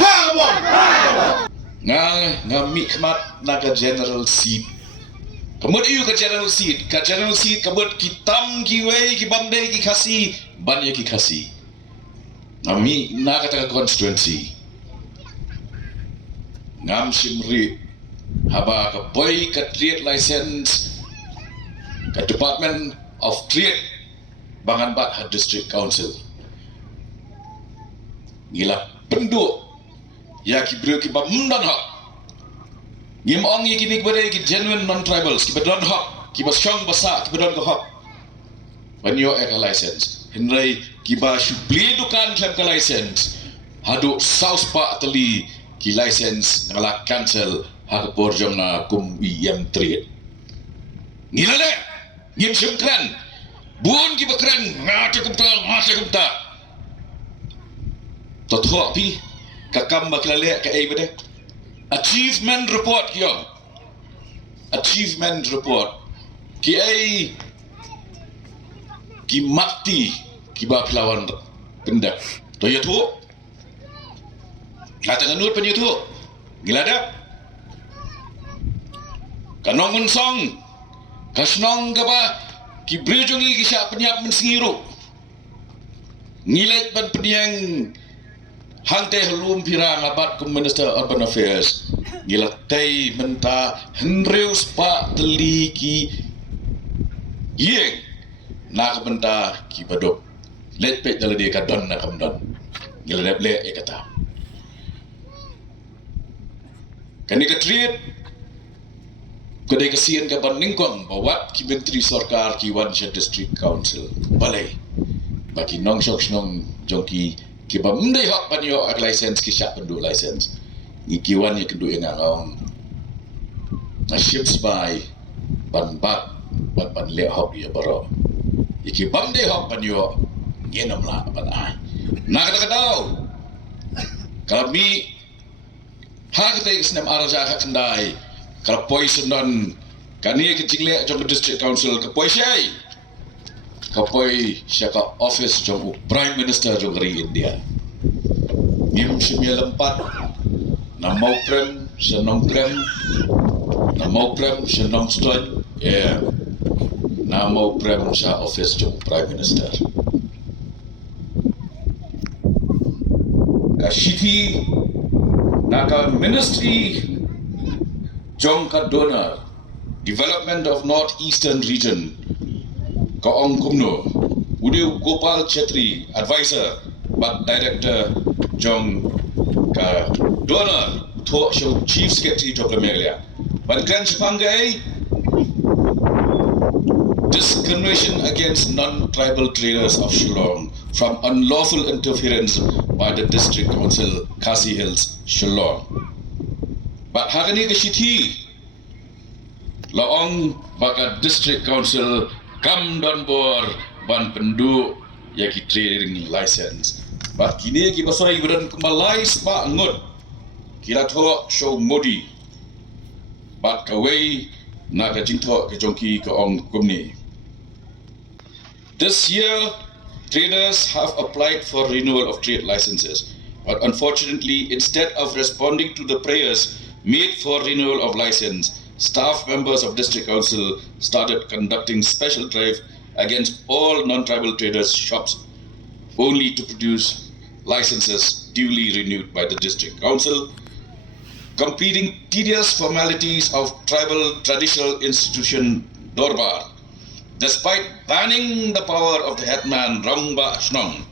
Harbor. Nga mi khmat naga general seat. Kamut iu ka general seat. Ka general seat kamut kitam ki wei ki bamde ki khasi banya ki khasi. Nga naga ta constituency. Ngam simri haba ka boy ka trade license ka Department of Trade Bangan Bat District Council. Ngila penduk ya ki bro ki bamdan hak. Ngim ong yi kini kepada ki genuine non-tribals ki bedon hak ki basyong basa ki bedon ko hak. Banyo ka license. Henry ki ba supli dukan klem ka license. Hadu saus pa atali ki license ngala cancel hak porjong na kum IM trade. Ngila le ngim syukran bun ki bakran ngata kumta totho pi kakam baklale ka ai bede achievement report kiyo achievement report ki ai ki mati ki ba pelawan pendak to ya tu kata nganut pen tu gila dah kanongun song kasnong ka ba ki brejungi ki siya penyap mensengiru ngilet ban peniang hangte halum pirang abat ke Minister Urban Affairs ngilatai menta henreus pa teli ki yeng nak benta ki badok let pet dalam dia kadon nak kamdon ngiladap le kata kani ka treat kedai kesian ke Baningkong bawat ki menteri sarkar ki Wansha District Council balai bagi nong syok nong jongki ki bamdai hak panyo ak license ki syak penduk license ni kiwan ye kenduk yang ngong na ships by ban bat ban le hak ye baro iki bamdai hak panyo ngenam la ban ai na kata kadau kami hak kata isnam araja hak kendai kalau poison non kani kecil le jong district council ke poisai kapoi syaka office jong prime minister jong ri India ngim simia lempat na mau prem senong prem na mau prem senong stone na mau prem sa office jong prime minister ka city na ka ministry jong ka donor development of northeastern region ka ong kumno Udiu Gopal Chetri advisor but director jong ka donor to show chief secretary to Premier but kan sepangai discrimination against non-tribal traders of Shillong from unlawful interference by the district council Khasi Hills Shillong. But hari ini kesiti laong baka district council kam don bor ban penduk ya ki trading license. But kini ki basoi beran kemalai spa ngut kila tho show modi. But kawai na ka jingtho ke jongki ke ong kumni. This year traders have applied for renewal of trade licenses. But unfortunately, instead of responding to the prayers made for renewal of license, staff members of district council started conducting special drive against all non-tribal traders shops only to produce licenses duly renewed by the district council, completing tedious formalities of tribal traditional institution Dorbar. Despite banning the power of the headman Rangba Ashnong,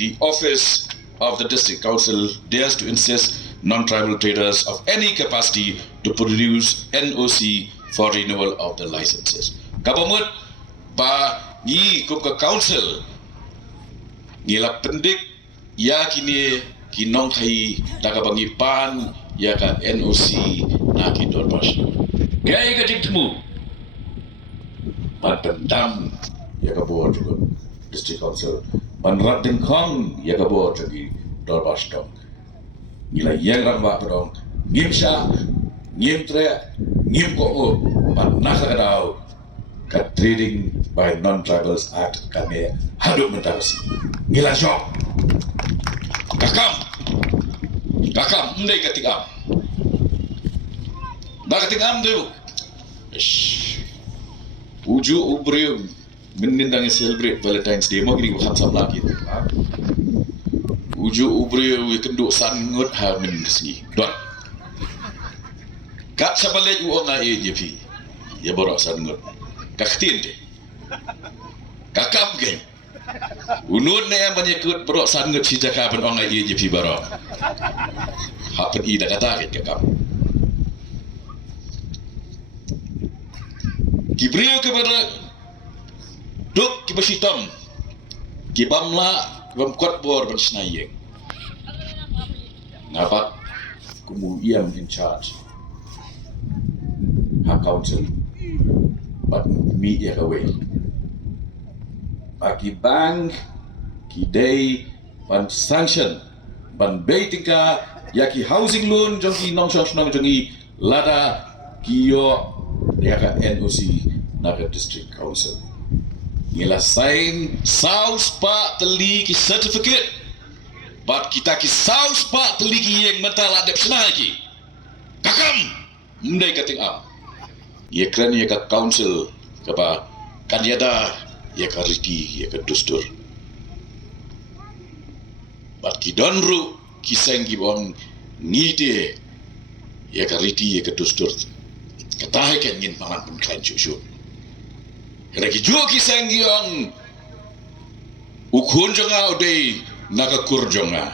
the office of the district council dares to insist non-tribal traders of any capacity to produce NOC for renewal of the licenses. Kabamut ba ni kup ke council ni la pendik ya kini kinong kai daga bangi pan ya ka NOC na ki dorpas. Gaya ka temu pan pendam ya ka board juga district council pan rating kong ya ka board jadi dorpas dong. Nila yang ramba pedong ngim sya ngim tre ngim ko pan nasa kadau ka trading by non-tribals act kami haduk mentarasi ngila syok ka kakam ndai katingam ba katingam tu uju ubrium menindang celebrate Valentine's Day mau gini bukan sam lagi uju ubrium kenduk sangut ha men segi dot kat sabalet uang ai je pi ya borok sangut kaktin deh kakam ke unun ne menyekut borok sangut si jaka ben ong ai je pi borok hapen i dah kata ke kakam Kibrio kepada duk kibasitom kibamla kibamkot bor ban snayeng ngapak kumu iam in charge ha council but me ya away bagi bank kidai ban sanction ban beitika yaki housing loan jongi nong jongi lada kiyo Yaka NOC Naga District Council. Nila sign South Pak teli ki certificate. Bat kita ki South Pak teli ki yang mental adep senai ki. Kakam mendai kating am. Ye kran ye ka council kapa kanyada ye ka riti ye ka dustur. Bat ki donru ki sengi bong ngide ye ka riti ye ka dustur. Katahe kan ngin mangan pun klain cucu. Kerana jua kisah yang ukun jonga udai naga kur jonga.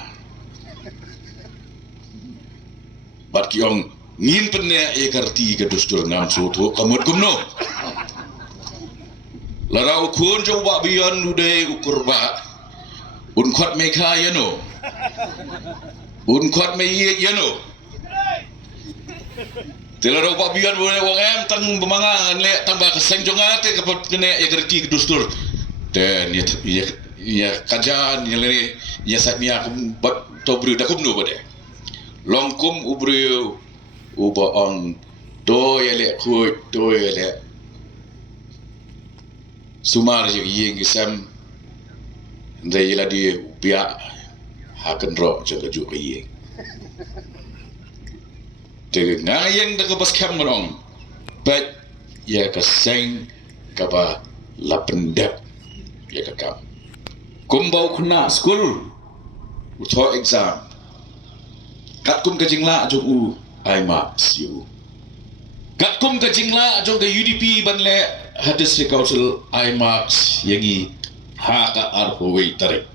Bat kiong ngin penne ekarti ke dustur ngam sutu kamut kumno. Lara ukun jong wa bion udai ukur ba unkot meka yano. Unkot me yano. Telah rupa biar boleh wong tang bemangan le tambah keseng jonga te kapot kene ya kerti dustur dan ya kajan ya le ya satnia kum bat tobru da kum no bade longkum ubru uba on do ya le khu do ya le sumar je yeng gisam ndai la di pia hakan ro jaga ju ke yeng Dengan ngayang dah kepas kam menong, bet ya keseng kapa lapendap ya kakam. Kumbau kena school, utho exam. Kat kum kejingla jong u IMAX you. Kat kum kejingla jong ke UDP banle District Council IMAX yangi ha ka arhoi tarik.